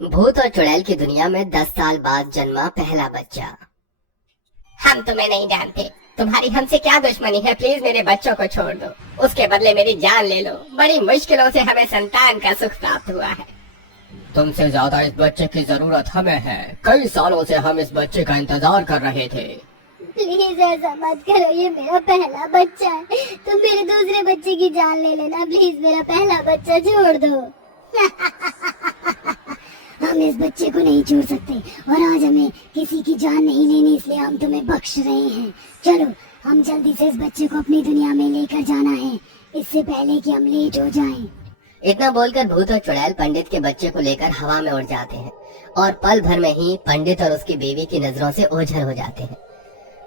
भूत और चुड़ैल की दुनिया में 10 साल बाद जन्मा पहला बच्चा। हम तुम्हें नहीं जानते, तुम्हारी हमसे क्या दुश्मनी है? प्लीज मेरे बच्चों को छोड़ दो, उसके बदले मेरी जान ले लो। बड़ी मुश्किलों से हमें संतान का सुख प्राप्त हुआ है। तुमसे ज्यादा इस बच्चे की जरूरत हमें है। कई सालों से हम इस बच्चे का इंतजार कर रहे थे। प्लीज ऐसा मत करो, ये मेरा पहला बच्चा है। तुम मेरे दूसरे बच्चे की जान ले लेना प्लीज, मेरा पहला बच्चा छोड़ दो। हम इस बच्चे को नहीं छोड़ सकते और आज हमें किसी की जान नहीं लेनी, इसलिए हम तुम्हें बख्श रहे हैं। चलो हम जल्दी से इस बच्चे को अपनी दुनिया में लेकर जाना है, इससे पहले कि हम लेट हो जाएं। इतना बोलकर भूत और चुड़ैल पंडित के बच्चे को लेकर हवा में उड़ जाते हैं और पल भर में ही पंडित और उसकी बीवी की नजरों से ओझल हो जाते हैं।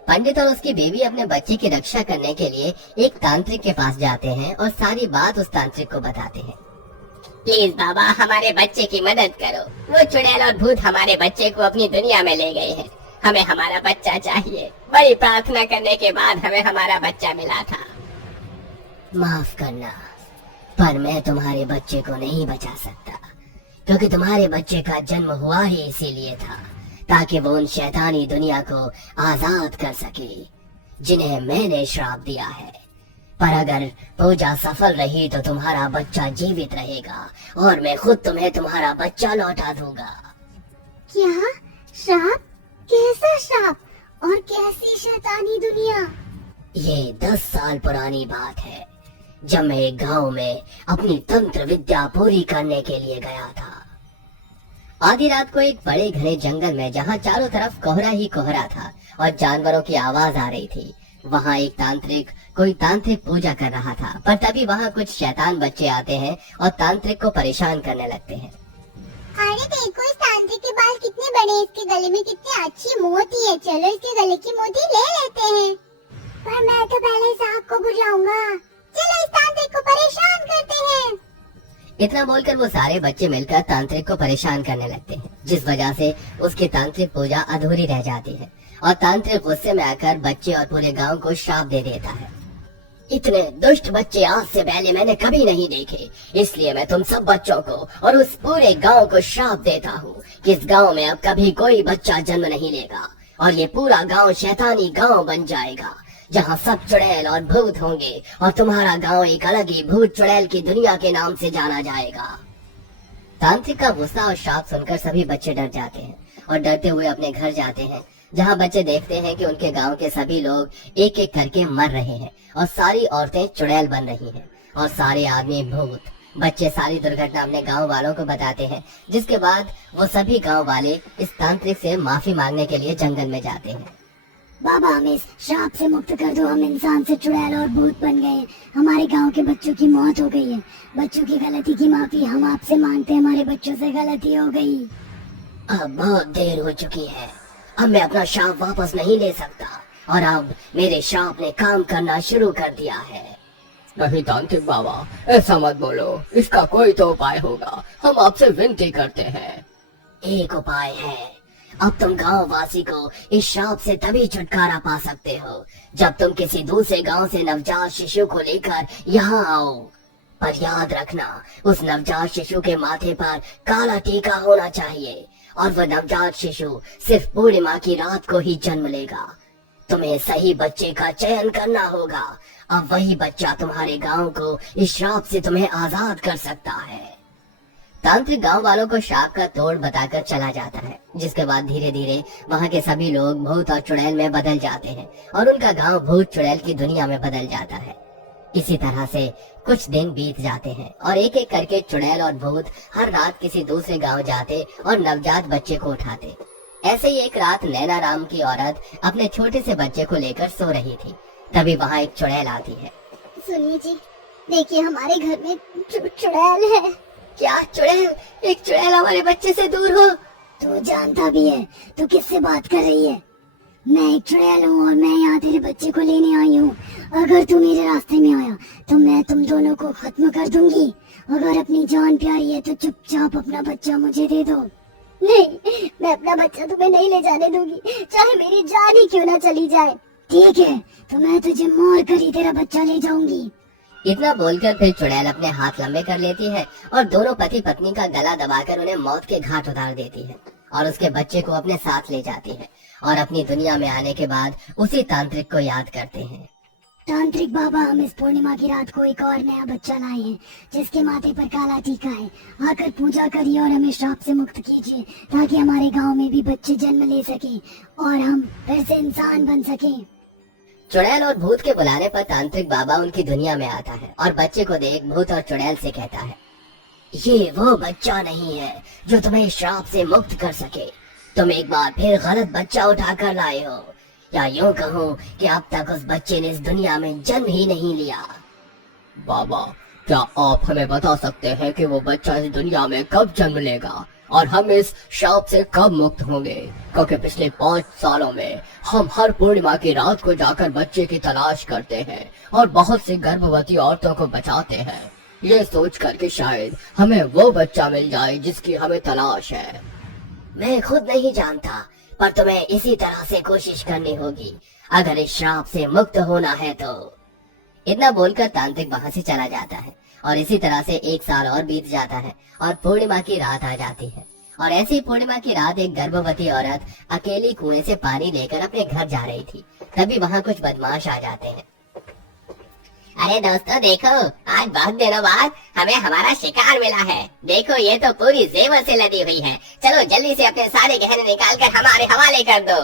पंडित और उसकी बीवी अपने बच्चे की रक्षा करने के लिए एक तांत्रिक के पास जाते हैं और सारी बात उस तांत्रिक को बताते हैं। प्लीज बाबा, हमारे बच्चे की मदद करो। वो चुड़ैल और भूत हमारे बच्चे को अपनी दुनिया में ले गए हैं। हमें हमारा बच्चा चाहिए। बड़ी प्रार्थना करने के बाद हमें हमारा बच्चा मिला था। माफ करना, पर मैं तुम्हारे बच्चे को नहीं बचा सकता, क्योंकि तुम्हारे बच्चे का जन्म हुआ ही इसीलिए था ताकि वो उन शैतानी दुनिया को आजाद कर सके जिन्हें मैंने श्राप दिया है। पर अगर पूजा सफल रही तो तुम्हारा बच्चा जीवित रहेगा और मैं खुद तुम्हें तुम्हारा बच्चा लौटा दूंगा। क्या श्राप? कैसा श्राप और कैसी शैतानी दुनिया? ये 10 साल पुरानी बात है, जब मैं एक गांव में अपनी तंत्र विद्या पूरी करने के लिए गया था। आधी रात को एक बड़े घने जंगल में, जहां चारों तरफ कोहरा ही कोहरा था और जानवरों की आवाज आ रही थी, वहां एक तांत्रिक कोई तांत्रिक पूजा कर रहा था। पर तभी वहां कुछ शैतान बच्चे आते हैं और तांत्रिक को परेशान करने लगते हैं। अरे देखो, इस तांत्रिक के बाल कितने बड़े, इसके गले में कितनी अच्छी मोती है। चलो इसके गले की मोती ले लेते हैं। पर मैं तो पहले सांप को बुलाऊंगा। चलो इस तांत्रिक को परेशान करते हैं। इतना बोलकर वो सारे बच्चे मिलकर तांत्रिक को परेशान करने लगते हैं, जिस वजह से उसकी तांत्रिक पूजा अधूरी रह जाती है और तांत्रिक गुस्से में आकर बच्चे और पूरे गांव को श्राप दे देता है। इतने दुष्ट बच्चे आज से पहले मैंने कभी नहीं देखे, इसलिए मैं तुम सब बच्चों को और उस पूरे गांव को श्राप देता हूँ कि इस गांव में अब कभी कोई बच्चा जन्म नहीं लेगा और ये पूरा गांव शैतानी गांव बन जाएगा, जहाँ सब चुड़ैल और भूत होंगे और तुम्हारा गांव एक अलग ही भूत चुड़ैल की दुनिया के नाम से जाना जाएगा। तांत्रिक का गुस्सा और श्राप सुनकर सभी बच्चे डर जाते हैं और डरते हुए अपने घर जाते हैं, जहां बच्चे देखते हैं कि उनके गांव के सभी लोग एक एक करके मर रहे हैं और सारी औरतें चुड़ैल बन रही हैं और सारे आदमी भूत। बच्चे सारी दुर्घटना अपने गांव वालों को बताते हैं, जिसके बाद वो सभी गांव वाले इस तांत्रिक से माफी मांगने के लिए जंगल में जाते हैं। बाबा हमें इस श्राप से मुक्त कर दो, हम इंसान से चुड़ैल और भूत बन गए। हमारे गांव के बच्चों की मौत हो गई है। बच्चों की गलती की माफी हम आपसे मांगते हैं, हमारे बच्चों से गलती हो गई। अब बहुत देर हो चुकी है, अब मैं अपना श्राप वापस नहीं ले सकता और अब मेरे श्राप ने काम करना शुरू कर दिया है। नहीं तांत्रिक बाबा, ऐसा मत बोलो, इसका कोई तो उपाय होगा। हम आपसे विनती करते हैं। एक उपाय है, अब तुम गांव वासी को इस श्राप से तभी छुटकारा पा सकते हो जब तुम किसी दूसरे गांव से नवजात शिशु को लेकर यहाँ आओ। पर याद रखना, उस नवजात शिशु के माथे पर काला टीका होना चाहिए और वह नवजात शिशु सिर्फ पूर्णिमा की रात को ही जन्म लेगा। तुम्हें सही बच्चे का चयन करना होगा, अब वही बच्चा तुम्हारे गांव को इस श्राप से तुम्हें आजाद कर सकता है। तांत्रिक गांव वालों को श्राप का तोड़ बताकर चला जाता है, जिसके बाद धीरे धीरे वहां के सभी लोग भूत और चुड़ैल में बदल जाते हैं और उनका गांव भूत चुड़ैल की दुनिया में बदल जाता है। इसी तरह से कुछ दिन बीत जाते हैं और एक एक करके चुड़ैल और भूत हर रात किसी दूसरे गांव जाते और नवजात बच्चे को उठाते। ऐसे ही एक रात नैना राम की औरत अपने छोटे से बच्चे को लेकर सो रही थी। तभी वहाँ एक चुड़ैल आती है। सुनिए जी, देखिए हमारे घर में चुड़ैल है। क्या चुड़ैल? एक चुड़ैल हमारे बच्चे से दूर हो? तू जानता भी है तू किससे बात कर रही है? मैं एक चुड़ैल हूँ और मैं यहाँ तेरे बच्चे को लेने आई हूँ। अगर तू मेरे रास्ते में आया तो मैं तुम दोनों को खत्म कर दूंगी। अगर अपनी जान प्यारी है तो चुपचाप अपना बच्चा मुझे दे दो। नहीं, मैं अपना बच्चा तुम्हें नहीं ले जाने दूंगी, चाहे मेरी जान ही क्यों ना चली जाए। ठीक है, तो मैं तुझे मार कर ही तेरा बच्चा ले जाऊंगी। इतना बोलकर फिर चुड़ैल अपने हाथ लंबे कर लेती है और दोनों पति पत्नी का गला दबाकर उन्हें मौत के घाट उतार देती है और उसके बच्चे को अपने साथ ले जाती है और अपनी दुनिया में आने के बाद उसी तांत्रिक को याद करते हैं। तांत्रिक बाबा, हम इस पूर्णिमा की रात को एक और नया बच्चा लाए हैं जिसके माथे पर काला टीका है। आकर पूजा करिए और हमें श्राप से मुक्त कीजिए ताकि हमारे गांव में भी बच्चे जन्म ले सके और हम फिर से इंसान बन सके। चुड़ैल और भूत के बुलाने पर तांत्रिक बाबा उनकी दुनिया में आता है और बच्चे को देख भूत और चुड़ैल से कहता है, ये वो बच्चा नहीं है जो तुम्हें श्राप से मुक्त कर सके। तुम एक बार फिर गलत बच्चा उठा कर लाए हो, या यूं कहूँ कि अब तक उस बच्चे ने इस दुनिया में जन्म ही नहीं लिया। बाबा, क्या आप हमें बता सकते हैं कि वो बच्चा इस दुनिया में कब जन्म लेगा और हम इस श्राप से कब मुक्त होंगे? क्योंकि पिछले 5 सालों में हम हर पूर्णिमा की रात को जाकर बच्चे की तलाश करते हैं और बहुत सी गर्भवती औरतों को बचाते हैं, ये सोच कर कि शायद हमें वो बच्चा मिल जाए जिसकी हमें तलाश है। मैं खुद नहीं जानता, पर तुम्हें इसी तरह से कोशिश करनी होगी अगर इस श्राप से मुक्त होना है तो। इतना बोलकर तांत्रिक वहां से चला जाता है और इसी तरह से 1 साल और बीत जाता है और पूर्णिमा की रात आ जाती है। और ऐसी पूर्णिमा की रात एक गर्भवती औरत अकेली कुएं से पानी लेकर अपने घर जा रही थी। तभी वहां कुछ बदमाश आ जाते हैं। अरे दोस्तों देखो, आज बहुत दिनों बाद हमें हमारा शिकार मिला है। देखो ये तो पूरी जेवर से लदी हुई है। चलो जल्दी से अपने सारे गहने निकाल कर हमारे हवाले कर दो।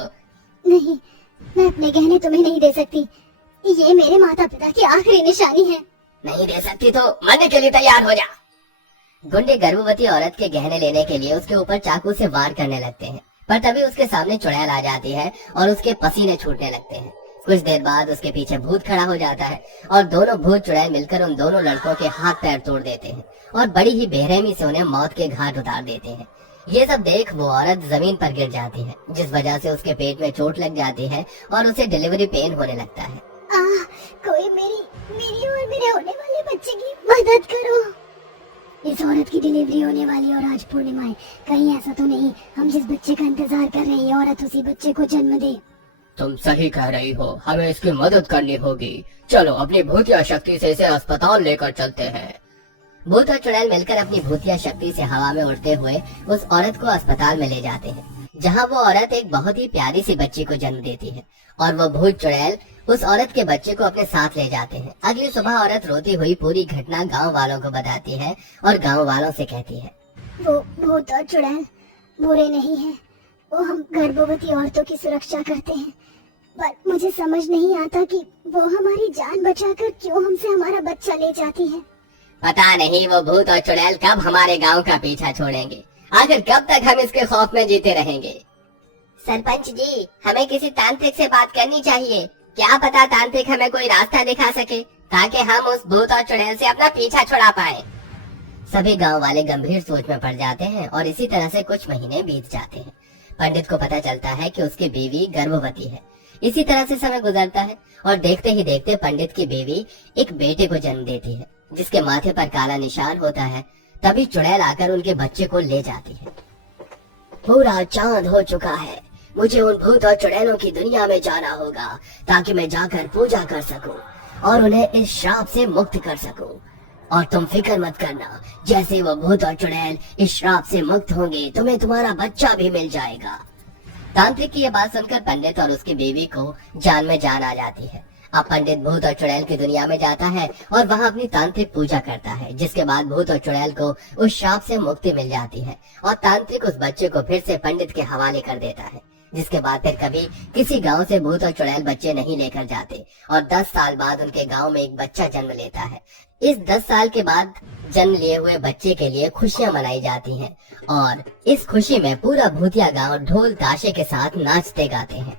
नहीं, मैं अपने गहने तुम्हें नहीं दे सकती। ये मेरे माता पिता की आखिरी निशानी है। नहीं दे सकती तो मरने के लिए तैयार हो जा। गुंडे गर्भवती औरत के गहने लेने के लिए उसके ऊपर चाकू से वार करने लगते हैं, पर तभी उसके सामने चुड़ैल आ जाती है और उसके पसीने छूटने लगते हैं। कुछ देर बाद उसके पीछे भूत खड़ा हो जाता है और दोनों भूत चुड़ैल मिलकर उन दोनों लड़कों के हाथ पैर तोड़ देते हैं और बड़ी ही बेरहमी से उन्हें मौत के घाट उतार देते हैं। ये सब देख वो औरत जमीन पर गिर जाती है, जिस वजह से उसके पेट में चोट लग जाती है और उसे डिलीवरी पेन होने लगता है। कोई मेरी और मेरे होने वाले बच्चे की मदद करो। इस औरत की डिलीवरी होने वाली और आज पूर्णिमा है। कहीं ऐसा तो नहीं हम जिस बच्चे का इंतजार कर रहे हैं औरत उसी बच्चे को जन्म दे। तुम सही कह रही हो, हमें इसकी मदद करनी होगी। चलो अपनी भूतिया शक्ति से इसे अस्पताल लेकर चलते हैं। भूत और चुड़ैल मिलकर अपनी भूतिया शक्ति से हवा में उड़ते हुए उस औरत को अस्पताल में ले जाते हैं, जहां वो औरत एक बहुत ही प्यारी सी बच्ची को जन्म देती है और वो भूत चुड़ैल उस औरत के बच्चे को अपने साथ ले जाते हैं। अगली सुबह औरत रोती हुई पूरी घटना गांव वालों को बताती है और गांव वालों से कहती है, वो भूत और चुड़ैल बुरे नहीं है, वो हम गर्भवती औरतों की सुरक्षा करते हैं। पर मुझे समझ नहीं आता कि वो हमारी जान बचाकर क्यों हमसे हमारा बच्चा ले जाती है। पता नहीं वो भूत और चुड़ैल कब हमारे गांव का पीछा छोड़ेंगे। आखिर कब तक हम इसके खौफ में जीते रहेंगे। सरपंच जी, हमें किसी तांत्रिक से बात करनी चाहिए। क्या पता तांत्रिक हमें कोई रास्ता दिखा सके ताकि हम उस भूत और चुड़ैल से अपना पीछा छुड़ा पाए। सभी गांव वाले गंभीर सोच में पड़ जाते हैं और इसी तरह से कुछ महीने बीत जाते हैं। पंडित को पता चलता है कि उसकी बीवी गर्भवती है। इसी तरह से समय गुजरता है और देखते ही देखते पंडित की बीवी एक बेटे को जन्म देती है, जिसके माथे पर काला निशान होता है। तभी चुड़ैल आकर उनके बच्चे को ले जाती है। पूरा चांद हो चुका है, मुझे उन भूत और चुड़ैलों की दुनिया में जाना होगा ताकि मैं जाकर पूजा कर सकूं और उन्हें इस श्राप से मुक्त कर सकूं। और तुम फिक्र मत करना, जैसे वो भूत और चुड़ैल इस श्राप से मुक्त होंगे तुम्हें तुम्हारा बच्चा भी मिल जाएगा। तांत्रिक की यह बात सुनकर पंडित और उसकी बीवी को जान में जान आ जाती है। अब पंडित भूत और चुड़ैल की दुनिया में जाता है और वहां अपनी तांत्रिक पूजा करता है, जिसके बाद भूत और चुड़ैल को उस श्राप से मुक्ति मिल जाती है और तांत्रिक उस बच्चे को फिर से पंडित के हवाले कर देता है। जिसके बाद फिर कभी किसी गांव से भूत और चुड़ैल बच्चे नहीं लेकर जाते और 10 साल बाद उनके गांव में एक बच्चा जन्म लेता है। इस 10 साल के बाद जन्म लिए हुए बच्चे के लिए खुशियां मनाई जाती हैं और इस खुशी में पूरा भूतिया गांव ढोल ताशे के साथ नाचते गाते हैं।